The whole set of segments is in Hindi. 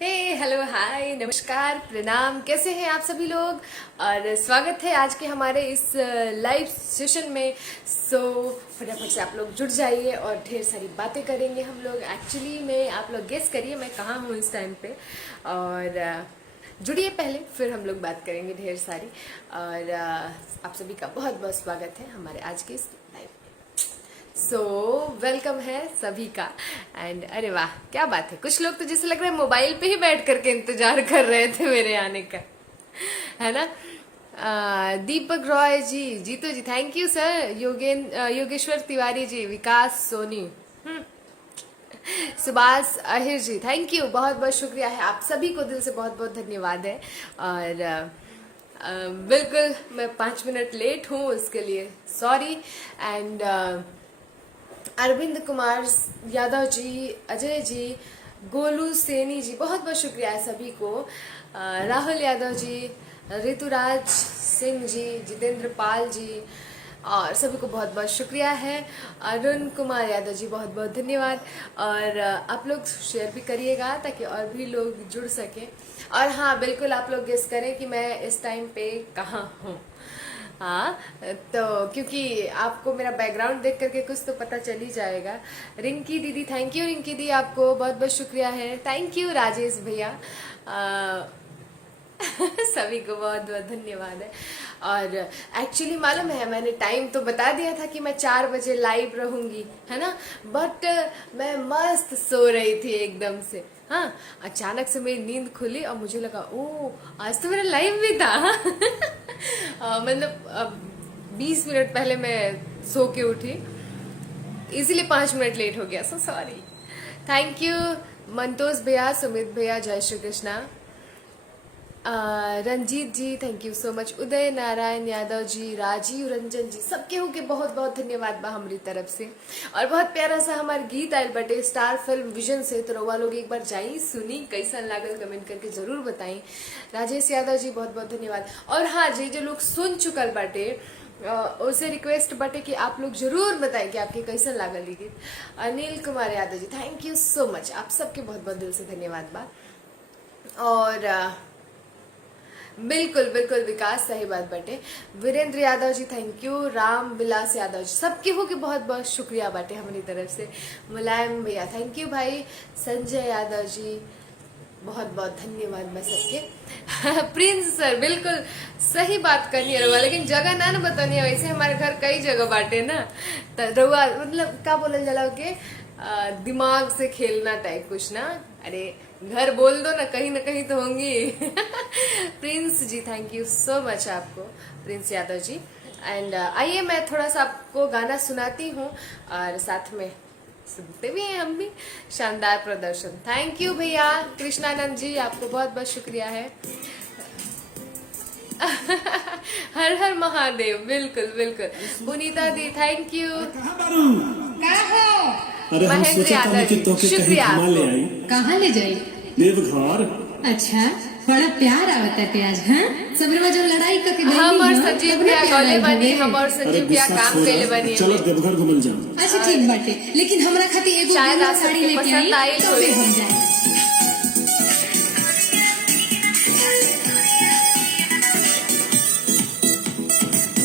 हे हेलो हाय नमस्कार प्रणाम, कैसे हैं आप सभी लोग। और स्वागत है आज के हमारे इस लाइव सेशन में। फटाफट से आप लोग जुड़ जाइए और ढेर सारी बातें करेंगे हम लोग। एक्चुअली में आप लोग गेस करिए मैं कहाँ हूँ इस टाइम पे, और जुड़िए पहले, फिर हम लोग बात करेंगे ढेर सारी। और आप सभी का बहुत बहुत स्वागत है हमारे आज के इस लाइव में। वेलकम है सभी का। एंड अरे वाह क्या बात है, कुछ लोग तो जैसे लग रहा है मोबाइल पे ही बैठ करके इंतजार कर रहे थे मेरे आने का, है ना। Deepak Roy ji, Jitu ji thank you sir, Yogeshwar Tiwari ji, Vikas Soni, Subhash Ahir ji thank you, बहुत बहुत शुक्रिया है आप सभी को, दिल से बहुत बहुत धन्यवाद है। और बिल्कुल मैं 5 मिनट लेट हूँ, उसके लिए सॉरी। एंड अरविंद कुमार यादव जी, अजय जी, गोलू सेनी जी, बहुत बहुत शुक्रिया है सभी को। राहुल यादव जी, ऋतुराज सिंह जी, जितेंद्र पाल जी, और सभी को बहुत बहुत शुक्रिया है। अरुण कुमार यादव जी बहुत बहुत धन्यवाद। और आप लोग शेयर भी करिएगा ताकि और भी लोग जुड़ सकें। और हाँ बिल्कुल आप लोग गेस करें कि मैं इस टाइम पे कहाँ हूँ। हाँ तो क्योंकि आपको मेरा बैकग्राउंड देख करके कुछ तो पता चल ही जाएगा। रिंकी दीदी थैंक यू, रिंकी दी आपको बहुत बहुत शुक्रिया है, थैंक यू राजेश भैया। सभी को बहुत बहुत धन्यवाद है। और एक्चुअली मालूम है मैंने टाइम तो बता दिया था कि मैं 4 बजे लाइव रहूंगी, है ना, बट मैं मस्त सो रही थी एकदम से। हाँ अचानक से मेरी नींद खुली और मुझे लगा ओ आज तो मेरा लाइव भी था। मतलब 20 मिनट पहले मैं सो के उठी, इसीलिए 5 मिनट लेट हो गया, so sorry. Thank you Mantosh भैया, सुमित भैया, जय श्री कृष्णा। रंजीत जी thank you so much, Uday Narayan Yadav ji, Rajiv Ranjan जी, सबके हो के बहुत बहुत धन्यवाद बा हमारी तरफ से। और बहुत प्यारा सा हमारे गीत आयल बटे स्टार फिल्म विजन से, तो रउआ लोग एक बार जाई सुनी, कैसन लागल कमेंट करके जरूर बताई। राजेश यादव जी बहुत बहुत धन्यवाद। और हाँ जी जो लोग सुन चुकल बाटे उसे रिक्वेस्ट बटे कि आप लोग जरूर बताएं कि आपके कैसन लागल गीत। Anil Kumar Yadav ji thank you so much, आप सबके बहुत बहुत दिल से धन्यवाद बा। और बिल्कुल बिल्कुल विकास सही बात बाटे। वीरेंद्र यादव जी थैंक यू, राम विलास यादव जी, सबके हो के बहुत बहुत शुक्रिया बाटे हमारी तरफ से। मुलायम भैया थैंक यू भाई। संजय यादव जी बहुत बहुत धन्यवाद मैं सबके। प्रिंस सर बिल्कुल सही बात करनी है रउआ, लेकिन जगह ना बतानी है, वैसे हमारे घर कई जगह बाटे ना, तो रउआ मतलब का बोलल जाला के दिमाग से खेलना टाइप कुछ ना। अरे घर बोल दो ना कहीं तो होंगी। Prince ji thank you so much आपको, प्रिंस यादव जी। एंड आइए मैं थोड़ा सा आपको गाना सुनाती हूँ और साथ में सुनते भी हैं हम भी। शानदार प्रदर्शन, थैंक यू भैया। कृष्णानंद जी आपको बहुत बहुत शुक्रिया है। हर हर महादेव, बिल्कुल बिल्कुल। पुनीता दी थैंक यू। अरे हम महेंद्र सोचा था कि यादव तो जी कहीं शुक्रिया घुमा ले आपको। आई। कहाँ ले जाई? देवघर। अच्छा बड़ा प्यार आवता है प्याज, हाँ सबरवा जब लड़ाई करके हम और संजीव भैया गले बनी, हम और अरे संजीव भैया गुस्सा काम छोड़ा, कैले बनी। चलो देवघर घूमल जाओ। अच्छा ठीक बाटे, लेकिन हमरा खातिर एगो शायद गंगा आप साड़ी सबके लेके पसंद आई आई तबे हम जाए।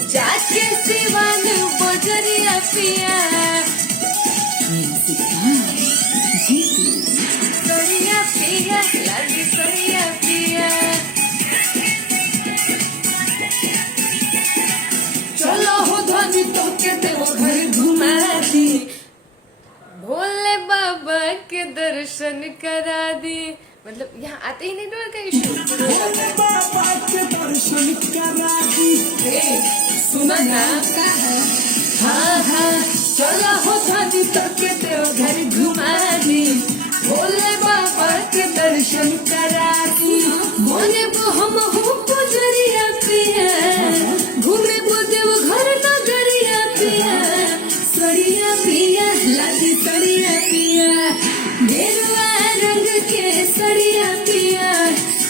जाके सिवान बजरिया पिया, सरिया पिया, लाली सरिया पिया, चलो हो धनी तो के देवो घर घुमा दी, भोले बाबा के दर्शन करा दी। मतलब यहाँ आते ही नेटवर्क का इशू। सुना ना, हाँ हाँ चलो हो धनी तो के देवो घर घुमा दी, भोले बाबा के दर्शन करा दी। बोले वो हम हो पुजरिया पिया, घूमे वो देव घर नगरिया पिया, सरिया पिया, लाली सरिया पिया, गेरुआ रंग के सरिया पिया,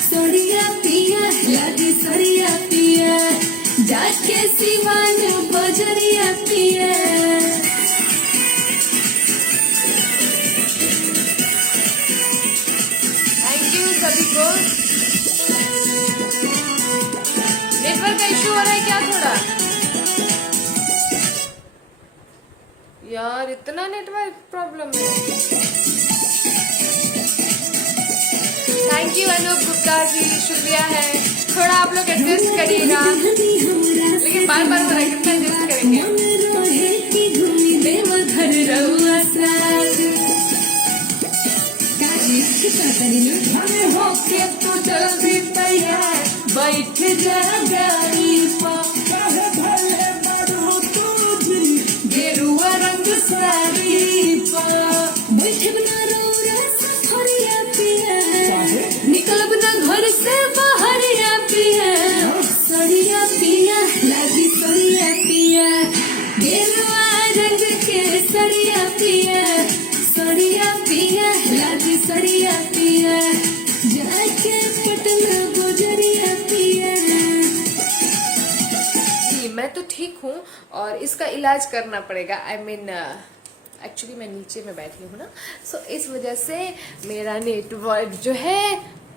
सरिया पिया, लाली सरिया पिया, जाके सिवान बजरिया पिया। थैंक यू सभी को। नेटवर्क का इशू हो रहा है क्या थोड़ा? यार इतना नेटवर्क प्रॉब्लम है। थैंक यू अनूप गुप्ता जी, शुक्रिया है। थोड़ा आप लोग एडजस्ट करिएगा, लेकिन बार बार हो रहा है, कितना एडजस्ट करेंगे। बैठ जा गाड़ी गेरुआ रंग साड़ी निकलब ना घर से बाहर या पिया, सड़िया पिया लागी सड़िया पिया, गेरुआ रंग के सड़िया पिया, सड़िया पिया लागी सड़िया पिया, जाके पटना गुजरिया पिया। जी मैं तो ठीक हूँ और इसका इलाज करना पड़ेगा। आई मीन एक्चुअली मैं नीचे में बैठी हूँ ना, सो इस वजह से मेरा नेटवर्क जो है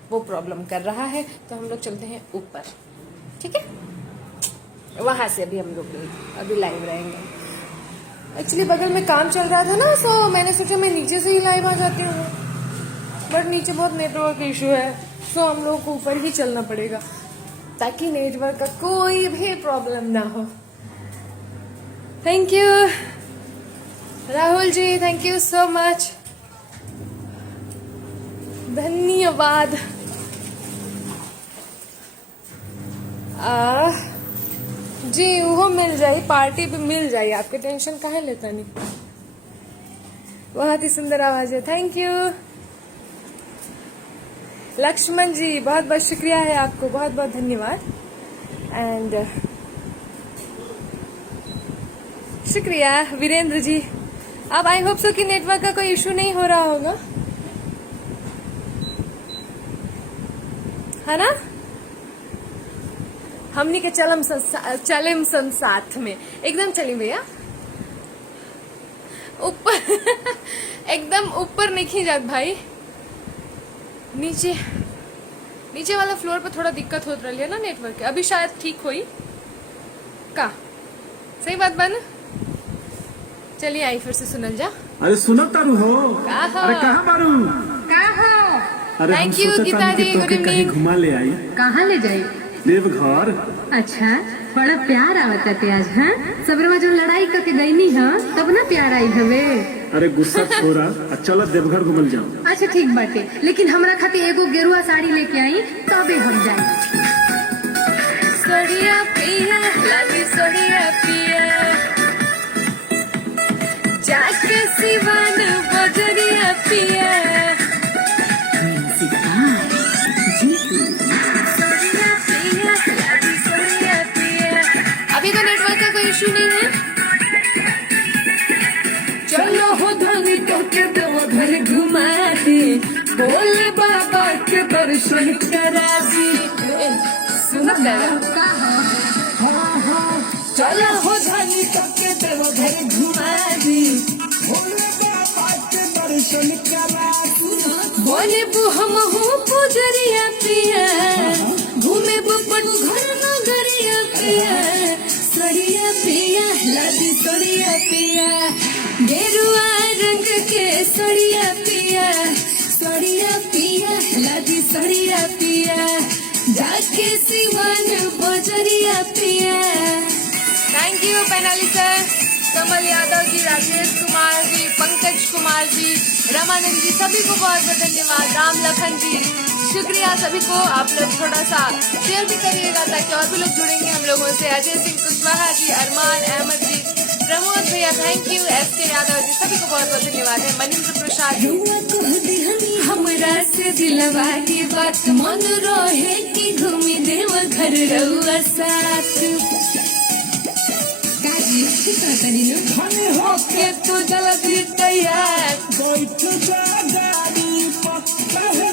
वो प्रॉब्लम कर रहा है। तो हम लोग चलते हैं ऊपर, ठीक है? वहां से अभी हम लोग अभी लाइव रहेंगे। एक्चुअली बगल में काम चल रहा था ना, सो मैंने सोचा मैं नीचे से ही लाइव आ जाती हूँ, बट नीचे बहुत नेटवर्क इशू है, सो हम लोग को ऊपर ही चलना पड़ेगा ताकि नेटवर्क का कोई भी प्रॉब्लम ना हो। Thank you Rahul ji, thank you so much, धन्यवाद। जी वो मिल जाए, पार्टी भी मिल जाए, आपके टेंशन काहे लेता नहीं। बहुत ही सुंदर आवाज है, थैंक यू लक्ष्मण जी, बहुत बहुत शुक्रिया है आपको, बहुत बहुत धन्यवाद। एंड शुक्रिया वीरेंद्र जी। अब आई होप सो कि नेटवर्क का कोई इशू नहीं हो रहा होगा, है ना? हमनी के चलम साथ में एकदम चली भैया ऊपर एकदम ऊपर नहीं जात भाई, नीचे वाला फ्लोर पे थोड़ा दिक्कत होत रही है ना नेटवर्क के। अभी शायद ठीक होई का, सही बात बन। चलिए आई फिर से सुनल जा। अरे सुनो तारू हो, कहाँ? अरे कहाँ बारू? अरे हम थैंक यू सोचा गीता तानी दी, कि गुड तोके कहीं इवनिंग। घुमा ले आई कहाँ ले जाई? देवघर। अच्छा, बड़ा प्यार आवता ते आज, हाँ? सबरमा जो लड़ाई करके गईनी हाँ, तब ना प्यार आई हवे। अरे गुस्सा छोड़ा, चलो देवघर घुमल जाओ। अच्छा ठीक बाटे, लेकिन हमरा खातिर एगो गेरुआ साड़ी लेके आई, तबे हम जाई। सड़िया पिया लागी सड़िया पिया, जाके सिवान बजरिया पिया, सड़िया पिया लागी सड़िया पिया। अभी तो नेटवर्क का कोई इशू नहीं है। चलो हो धनी तो के देवघर घुमा दे, भोले बाबा के दर्शन करा दी। सुनो चलो हो धनी तो के देवघर घुमा दी, भोले बाबा के दर्शन करा दी। बोले बु हम हो पुजरिया पिया, घूमे बपट घर नगरिया पिया, सड़िया पिया लादी सड़िया पिया, गेरुआ रंग के सड़िया पिया, सड़िया पिया लादी सड़िया पिया, जाके सिवान बजरिया पिया। थैंक यू पैनाली सर, कमल यादव जी, राजेश कुमार जी, पंकज कुमार जी, रमानंद जी, सभी को बहुत बहुत धन्यवाद। राम लखन जी, शुक्रिया सभी को। आप लोग थोड़ा सा शेयर भी करिएगा ताकि और भी लोग जुड़ेंगे हम लोगों से। अजय सिंह कुशवाहा जी, अरमान अहमद जी, प्रमोद भैया, thank you. SK. Yadav ji, सभी को बहुत बहुत धन्यवाद है। मनिंद्र प्रसाद जी, हमरा से दिलवा की बात मन रहे कि घूमी देव घर रहुआ साथ, होके तू जल्दी तैयार,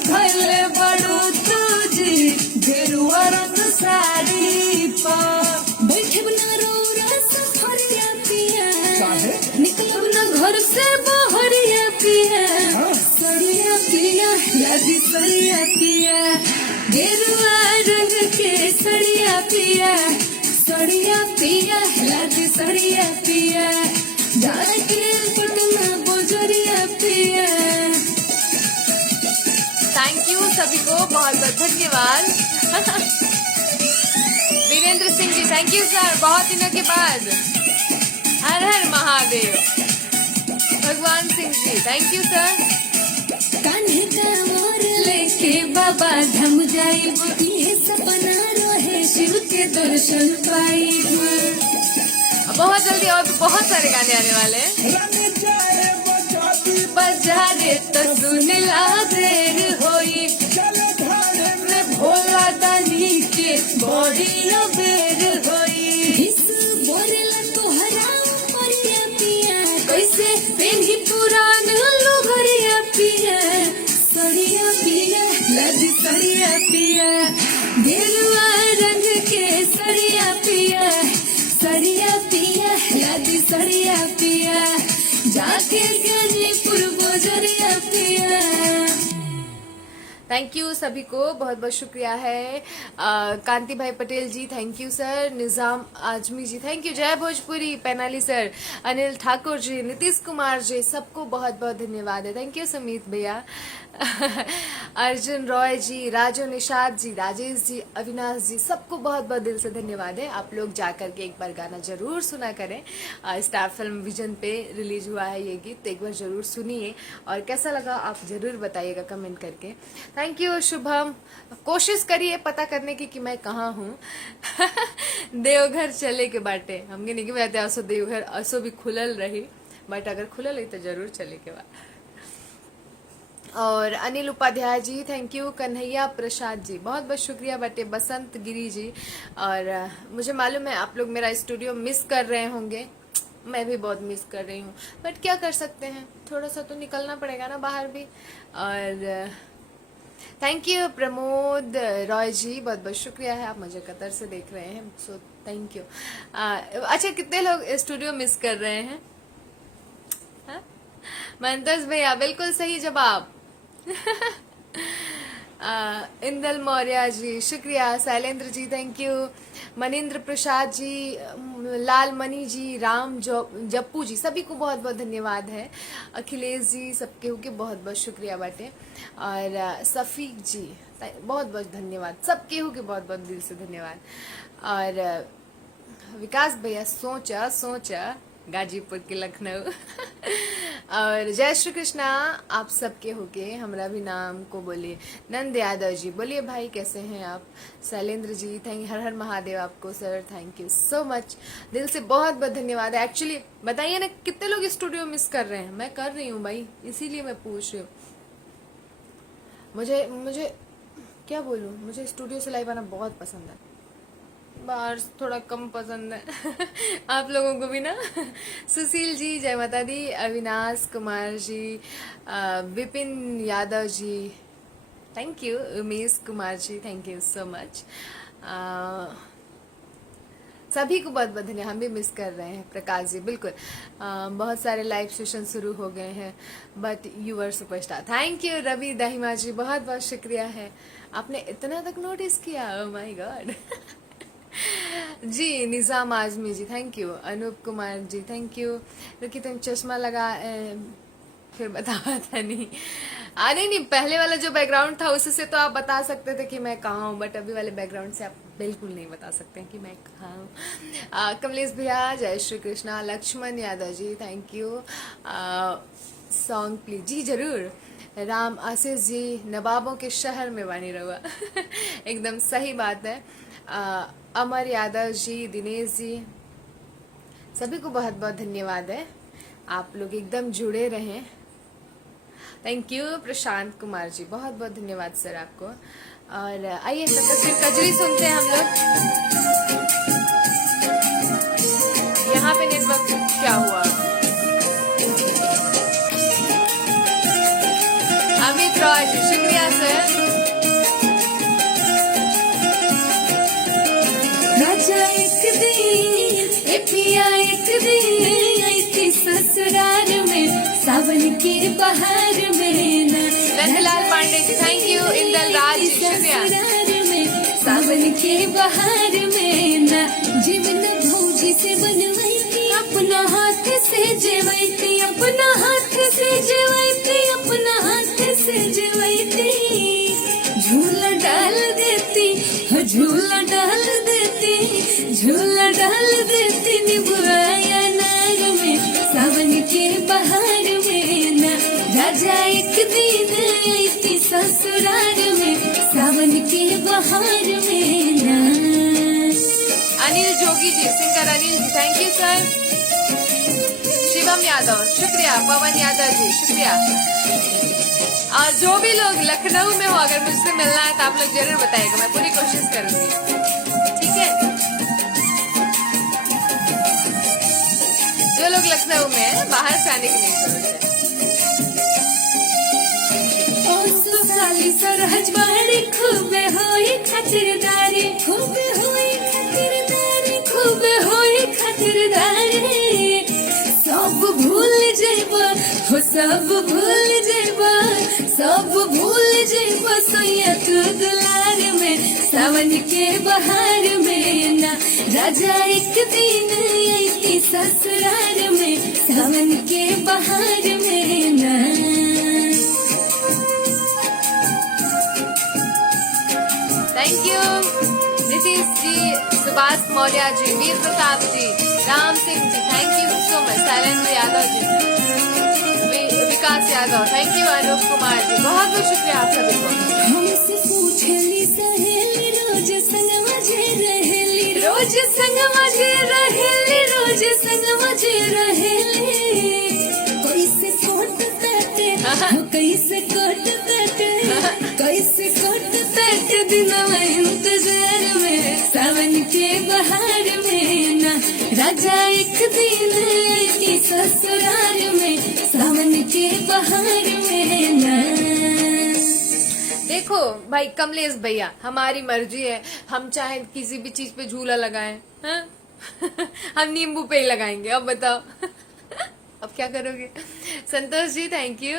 भले बड़ू तुझी गेरुआ रंग साड़ी पर, बैठे बना रो सफरिया पिया, निकलब ना घर से बाहरिया पिया, सड़िया पिया लादी सड़िया पिया गेरुआ रंग के सड़िया पिया लादी सड़िया पिया जाके पटना बोजरिया पिया। थैंक यू सभी को, बहुत बहुत धन्यवाद। Virendra Singh ji thank you sir, बहुत दिनों के बाद। हर हर महादेव। भगवान Singh ji thank you sir. कान्हे का मोर लेके बाबा धम जाइब, ये सपना रोहे शिव के दर्शन पाइब। बहुत जल्दी और भी बहुत सारे गाने आने वाले हैं। बजा रे तो सुन ला देर होई, में भोला दानी के बड़ी अबेर होई। इस बोरेला तोहरा परिया पिया, कैसे पेन्ही पुरान लोहरिया पिया। सड़िया पिया लादी सड़िया पिया गेरुआ रंग के सड़िया पिया लादी सड़िया पिया जाके गाजीपुर बोजरिया पिया। थैंक यू सभी को, बहुत बहुत शुक्रिया है। Kanti Bhai Patel ji thank you sir. Nizam Azmi ji thank you. जय भोजपुरी पैनाली सर, अनिल ठाकुर जी, नीतीश कुमार जी, सबको बहुत बहुत धन्यवाद है। थैंक यू समीत भैया। अर्जुन रॉय जी, राजू निषाद जी, राजेश जी, अविनाश जी, सबको बहुत बहुत दिल से धन्यवाद है। आप लोग जाकर के एक बार गाना जरूर सुना करें। स्टार फिल्म विजन पे रिलीज हुआ है ये गीत, तो एक बार जरूर सुनिए और कैसा लगा आप जरूर बताइएगा कमेंट करके। Thank you Shubham. कोशिश करिए पता करने की कि मैं कहाँ हूँ। देवघर चले के बाटे हमके नहीं कहते असो देवघर असो भी खुलल रही, बट अगर खुलल रही तो जरूर चले के बाद। और अनिल उपाध्याय जी थैंक यू। कन्हैया प्रसाद जी बहुत बहुत शुक्रिया बटे। बसंत गिरी जी, और मुझे मालूम है आप लोग मेरा स्टूडियो मिस कर रहे होंगे, मैं भी बहुत मिस कर रही हूँ, बट क्या कर सकते हैं, थोड़ा सा तो निकलना पड़ेगा ना बाहर भी। और थैंक यू प्रमोद रॉय जी, बहुत बहुत शुक्रिया है, आप मुझे कतर से देख रहे हैं, सो थैंक यू। अच्छा कितने लोग स्टूडियो मिस कर रहे हैं? मंतज भैया बिल्कुल सही जवाब। इंदल मौर्य जी शुक्रिया। Shailendra ji thank you. मनिंद्र प्रसाद जी, लाल मणि जी, राम जप्पू जी, सभी को बहुत बहुत धन्यवाद है। अखिलेश जी, सबके होके बहुत बहुत शुक्रिया बाटे। और सफीक जी बहुत बहुत धन्यवाद, सबके होके बहुत बहुत दिल से धन्यवाद। और विकास भैया सोचा गाजीपुर के लखनऊ। और जय श्री कृष्णा आप सबके होके, हमरा भी नाम को बोलिए। नंद यादव जी बोलिए भाई कैसे हैं आप? शैलेंद्र जी थैंक, हर हर महादेव आपको sir, thank you so much, दिल से बहुत बहुत धन्यवाद है। एक्चुअली बताइए ना कितने लोग स्टूडियो मिस कर रहे हैं? मैं कर रही हूँ भाई, इसीलिए मैं पूछ रही हूँ। मुझे क्या बोलूँ, मुझे स्टूडियो से लाइव आना बहुत पसंद है, बाहर थोड़ा कम पसंद है। आप लोगों को भी ना। सुशील जी जय माता दी। Avinash Kumar ji, Vipin Yadav ji thank you. Umesh Kumar ji thank you so much. सभी को बहुत बहुत धन्यवाद, हम भी मिस कर रहे हैं। प्रकाश जी बिल्कुल, बहुत सारे लाइव सेशन शुरू हो गए हैं, but you are superstar. Thank you Ravi Dahima ji, बहुत बहुत शुक्रिया है, आपने इतना तक नोटिस किया, ओह माय गॉड। जी Nizam Azmi ji thank you. Anoop Kumar ji thank you. क्योंकि तुम चश्मा लगा फिर बताया था नहीं। नहीं, पहले वाला जो बैकग्राउंड था उससे तो आप बता सकते थे कि मैं कहाँ हूँ, बट अभी वाले बैकग्राउंड से आप बिल्कुल नहीं बता सकते हैं कि मैं कहाँ हूँ। कमलेश भैया जय Shri Krishna. Lakshman Yadav ji thank you. Song please जी जरूर। राम आशीष जी, नवाबों के शहर में बनी रहुआ। एकदम सही बात है। अमर यादव जी, दिनेश जी, सभी को बहुत बहुत धन्यवाद है, आप लोग एकदम जुड़े रहें। Thank you. प्रशांत कुमार जी बहुत बहुत धन्यवाद सर आपको। और आइए सिर्फ कजरी सुनते हैं हम लोग। यहाँ पे नेटवर्क क्या हुआ? अमित रॉय जी शुक्रिया सर। राजा एक दिन पिया एक दिन आई थी ससुराल में, सावन की बहार में न नंदलाल पांडे जी थैंक यू, इंदल राज जी शुक्रिया। सावन के बहार में ना जीवन भौजी से बनवाई अपना हाथ से जेवैती, अपना हाथ से जेवैती, अपना हाथ से जेवैती। झूला डाल देती, झूला डाल देती, झूला डाल देती निबुआया नाग में सावन के बहार में ना राजा एक दिन आती ससुराल में सावन के बहार में ना। Anil Jogi ji, singer Anil ji thank you sir. Shivam Yadav शुक्रिया, पवन यादव जी शुक्रिया। और जो भी लोग लखनऊ में हो अगर मुझसे मिलना है तो आप लोग जरूर बताइएगा, मैं पूरी कोशिश करूंगी, ठीक है। जो लोग लखनऊ में हैं, बाहर से आने की नहीं जरूरत है। साली सरहज बाड़ी खूब होई खातिरदारी, खूब होई खातिरदारी, खूब होई खातिरदारी। सब भूल जाइबा हो, सब भूल जाइबा, सब भूल जाइबा सोया तू दुलार में सावन के बहार में ना राजा एक दिन आती ससुराल में सावन के बहार में ना। Thank you Nitish ji, Subhash Maurya ji, Veer Pratap ji, Ram Singh ji thank you so much, Shailendra Yadav ji, Vikas Yadav thank you, Anoop Kumar ji बहुत बहुत शुक्रिया आप सभी को। हमसे पूछली सहेली रोज संग मजे रहेली, रोज संग मजे रहेली, रोज संग मजे रहेली। कैसे कोट ताटे हो, कैसे कोट ताटे, कैसे कोट ताटे दिनवा इंतजार में सावन के बहार में ना राजा एक दिन आती ससुराल में सावन के बहार में ना। देखो भाई कमलेश भैया, हमारी मर्जी है, हम चाहे किसी भी चीज पे झूला लगाएं, हाँ? हम नींबू पे ही लगाएंगे, अब बताओ। अब क्या करोगे। संतोष जी थैंक यू,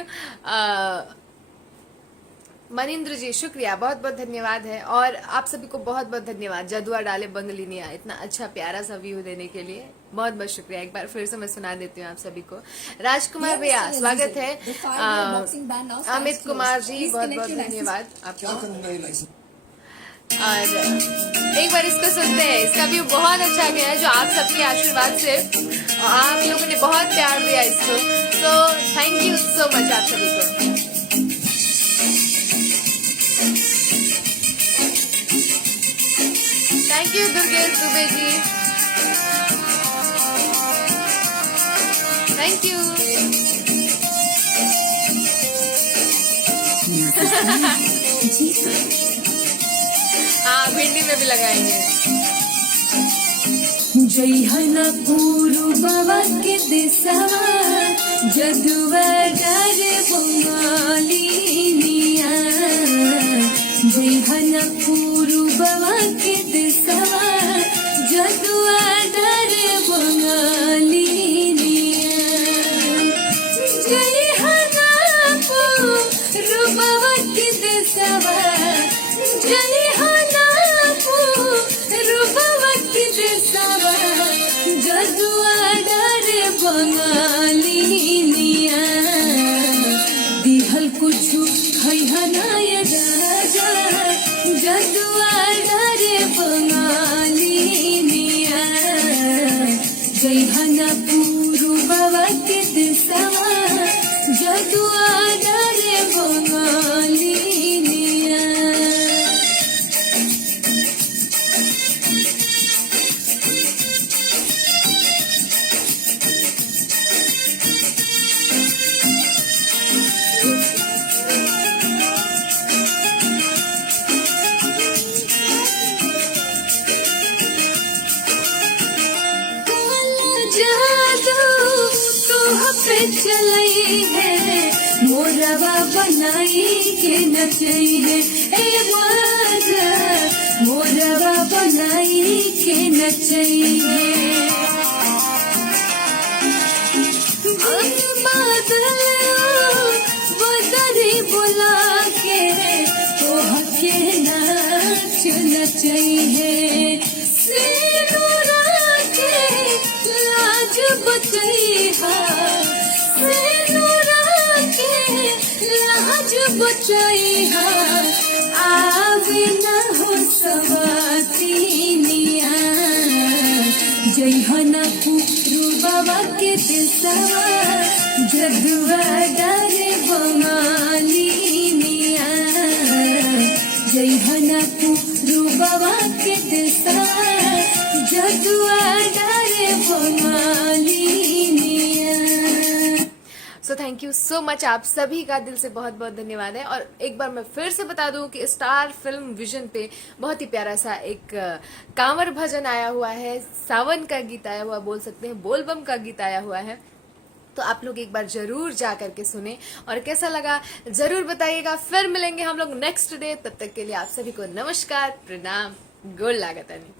मनिंद्र जी शुक्रिया, बहुत बहुत धन्यवाद है। और आप सभी को बहुत बहुत धन्यवाद, जदुआ डाले बंगलिनिया इतना अच्छा प्यारा सा व्यू देने के लिए बहुत बहुत शुक्रिया। एक बार फिर से मैं सुना देती हूँ आप सभी को। राजकुमार भैया स्वागत है, अमित कुमार जी बहुत बहुत धन्यवाद आपको। और एक बार इसको सुनते हैं, इसका व्यू बहुत अच्छा गया है जो आप सबके आशीर्वाद से, आप लोगों ने बहुत प्यार दिया इसको, तो थैंक यू सो मच आप सभी को। Thank you Durgesh Dubey ji, thank you. हाँ भिंडी में भी लगाएंगे। जय हना पूरु बाबा के देसवा जदुआ डारे बंगालिनिया, जय हना पूरु बाबा के देसवा जदुआ डारे बंगालिनिया, जय हना पूरु बाबा के देसवा, जय हना पूरु बाबा के देसवा जदुआ डारे बंगालिनिया। दिहल कुछु खैहनाय राजा जदुआ डारे बंगालिनिया, जैहना पूरु बाबा के देसवा जदुआ डारे बंगालिनिया। पे चलाई है मोरवा बनाई के नचई है, ए बाजा मोरवा बनाई के नचई है। बादल बदरी बुला रचई है सिनुरा के लाज बचई है सिनुरा के लाज बचई है आवे न हो सवातिनिया जैहना पुरु बाबा के देसवा जदुआ डारे बंगालिनिया जैहना पुरु बाबा के देसवा जदुआ डारे बंगालिनिया। So thank you so much, आप सभी का दिल से बहुत बहुत धन्यवाद है। और एक बार मैं फिर से बता दूं कि स्टार फिल्म विजन पे बहुत ही प्यारा सा एक कांवर भजन आया हुआ है, सावन का गीत आया हुआ, बोल सकते हैं बोलबम का गीत आया हुआ है। तो आप लोग एक बार जरूर जा करके सुने और कैसा लगा जरूर बताइएगा। फिर मिलेंगे हम लोग नेक्स्ट डे, तब तक के लिए आप सभी को नमस्कार, प्रणाम, गोड लागतानी।